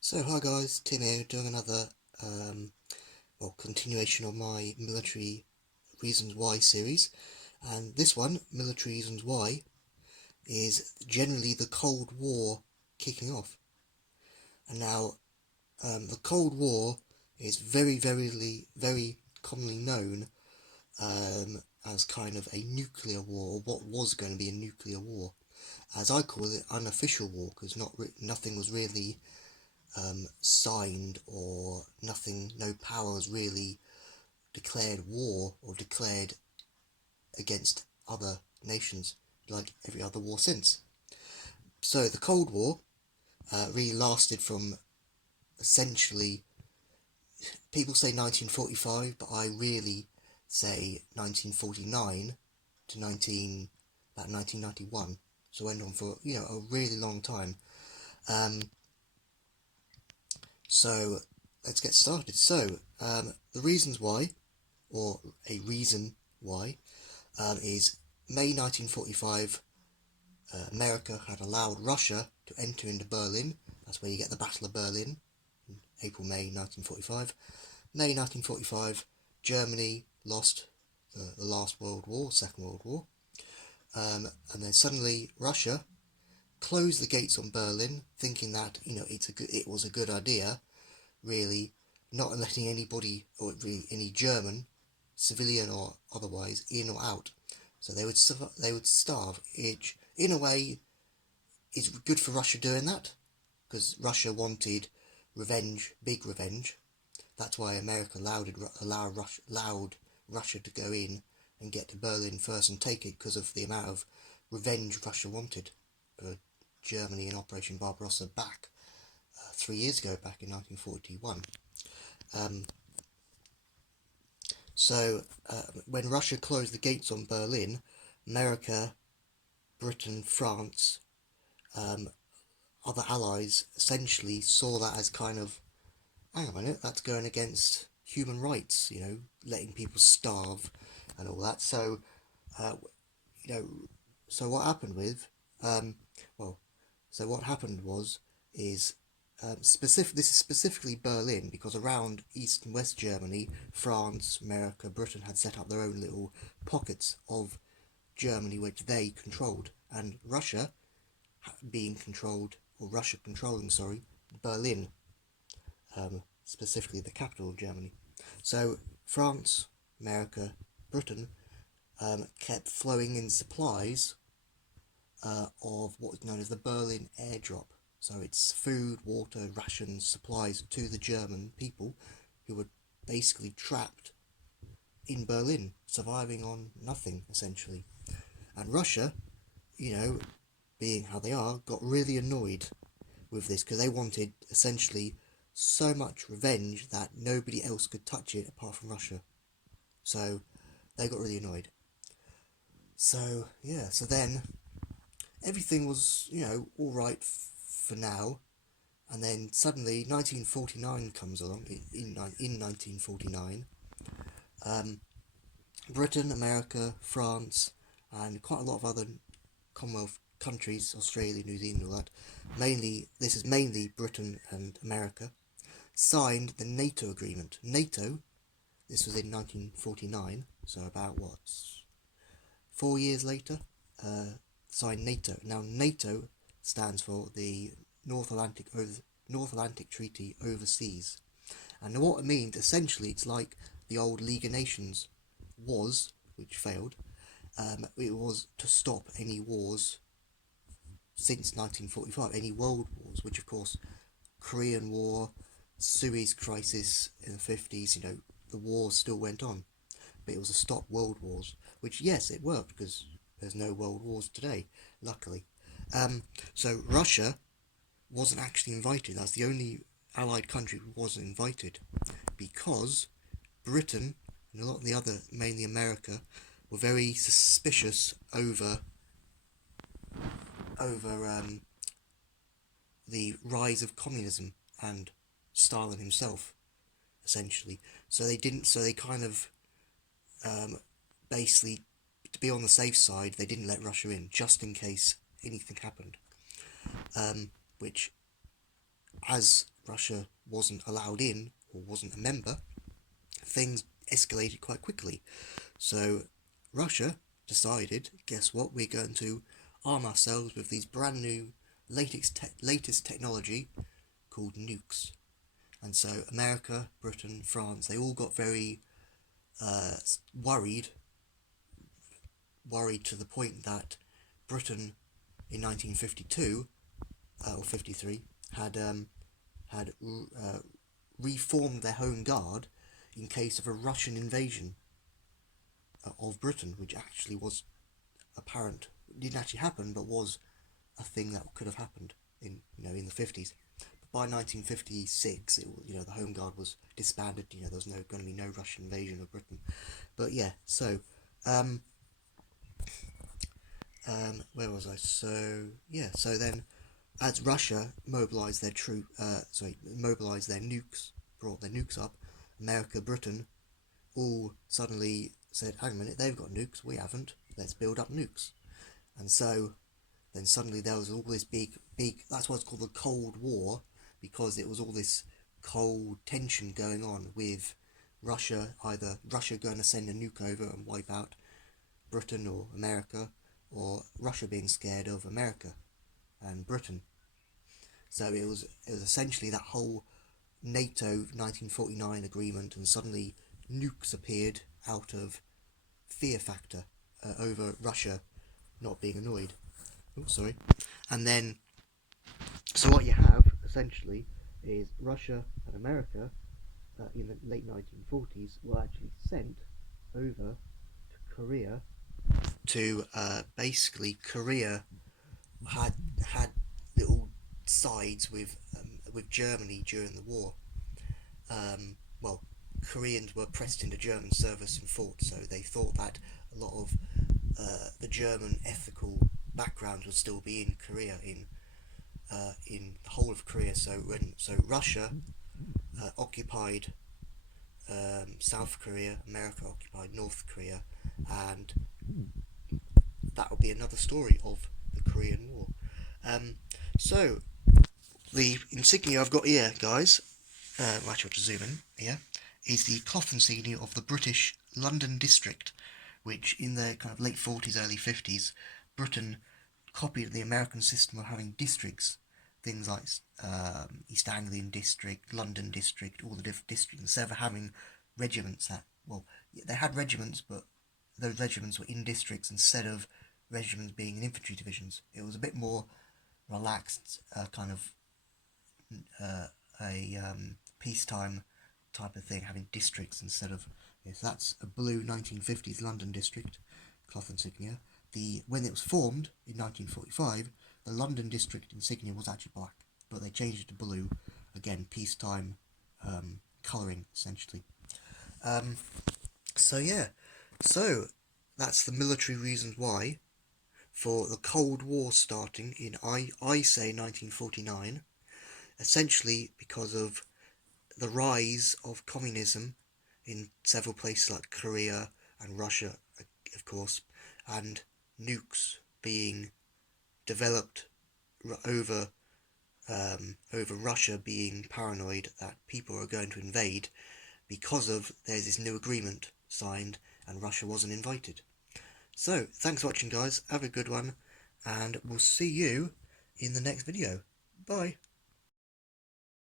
So hi guys, Tim here doing another continuation of my Military Reasons Why series, and this one, Military Reasons Why, is generally the Cold War kicking off. And now the Cold War is very commonly known as kind of a nuclear war, or what was going to be a nuclear war. As I call it, unofficial war, because nothing was really signed, or no power was really declared war or declared against other nations like every other war since. So the Cold War really lasted from essentially, people say 1945, but I really say 1949 to about 1991. So it went on for a really long time. So let's get started. So the reasons why, or a reason why, is May 1945. America had allowed Russia to enter into Berlin. That's where you get the Battle of Berlin, May 1945. May 1945, Germany lost the last World War, Second World War, and then suddenly Russia closed the gates on Berlin, thinking that it was a good idea, really, not letting anybody, or really any German, civilian or otherwise, in or out. So they would starve. Which, in a way, is good for Russia doing that, because Russia wanted revenge, big revenge. That's why America allowed Russia to go in and get to Berlin first and take it, because of the amount of revenge Russia wanted for Germany in Operation Barbarossa back 3 years ago, back in 1941. So when Russia closed the gates on Berlin, America, Britain, France, other allies essentially saw that as kind of, hang on a minute, that's going against human rights, letting people starve and all that. So, uh, you know, so what happened with, well, so what happened was, is this is specifically Berlin, because around East and West Germany, France, America, Britain had set up their own little pockets of Germany which they controlled, and Russia being controlled, or Russia controlling, sorry, Berlin, specifically the capital of Germany. So France, America, Britain kept flowing in supplies of what was known as the Berlin Airdrop. So it's food, water, rations, supplies to the German people who were basically trapped in Berlin, surviving on nothing, essentially. And Russia, being how they are, got really annoyed with this, because they wanted essentially so much revenge that nobody else could touch it apart from Russia. So they got really annoyed. So yeah, so then everything was, all right for now, and then suddenly 1949 comes along. In 1949, Britain, America, France, and quite a lot of other Commonwealth countries, Australia, New Zealand, all that, this is mainly Britain and America, signed the Nato agreement. Nato, this was in 1949, so about 4 years later, signed Nato. Now NATO stands for the North Atlantic Treaty Overseas, and what it means, essentially, it's like the old League of Nations was, which failed. It was to stop any wars since 1945, any world wars, which of course, Korean War, Suez Crisis in the 50s, the wars still went on, but it was to stop world wars, which, yes, it worked, because there's no world wars today, luckily. So Russia wasn't actually invited. That's the only allied country who wasn't invited, because Britain and a lot of the other, mainly America, were very suspicious over the rise of communism and Stalin himself, essentially. So they didn't. So they kind of, basically, to be on the safe side, they didn't let Russia in, just in case anything happened. Which, as Russia wasn't allowed in or wasn't a member, things escalated quite quickly. So Russia decided, guess what, we're going to arm ourselves with these brand new latest technology called nukes. And so America, Britain, France, they all got very worried to the point that Britain in 1952 or 53 had reformed their home guard in case of a Russian invasion of Britain, which actually was apparent. It didn't actually happen, but was a thing that could have happened in in the 50s. But by 1956, the Home Guard was disbanded. There was going to be no Russian invasion of Britain. But yeah, so where was I? So then, as Russia mobilized their mobilized their nukes, brought their nukes up, America, Britain, all suddenly said, "Hang a minute, they've got nukes, we haven't. Let's build up nukes." And so then suddenly there was all this big. That's why it's called the Cold War, because it was all this cold tension going on with Russia, either Russia going to send a nuke over and wipe out Britain or America, or Russia being scared of America and Britain. So it was essentially that whole NATO 1949 agreement, and suddenly nukes appeared out of fear factor over Russia not being annoyed. Oh, sorry. And then, so what you have essentially is Russia and America in the late 1940s were actually sent over to Korea to basically Korea had little sides with Germany during the war. Well, Koreans were pressed into German service and fought, so they thought that a lot of the German ethical background would still be in Korea, in the whole of Korea. So Russia occupied South Korea, America occupied North Korea, and that will be another story of the Korean War. So the insignia I've got here, guys, actually I'll have to zoom in here, is the cloth insignia of the British London District, which in the kind of late 40s, early 50s, Britain copied the American system of having districts, things like East Anglian District, London District, all the different districts, instead of having regiments they had regiments, but those regiments were in districts instead of regiments being in infantry divisions. It was a bit more relaxed, kind of peacetime type of thing, having districts instead of. Yes, that's a blue 1950s London district cloth insignia. When it was formed in 1945, the London district insignia was actually black, but they changed it to blue. Again, peacetime colouring essentially. So that's the military reasons why for the Cold War starting in I say 1949, essentially because of the rise of communism in several places like Korea and Russia, of course, and nukes being developed over Russia being paranoid that people are going to invade because of there's this new agreement signed and Russia wasn't invited. So thanks for watching, guys, have a good one, and we'll see you in the next video. Bye.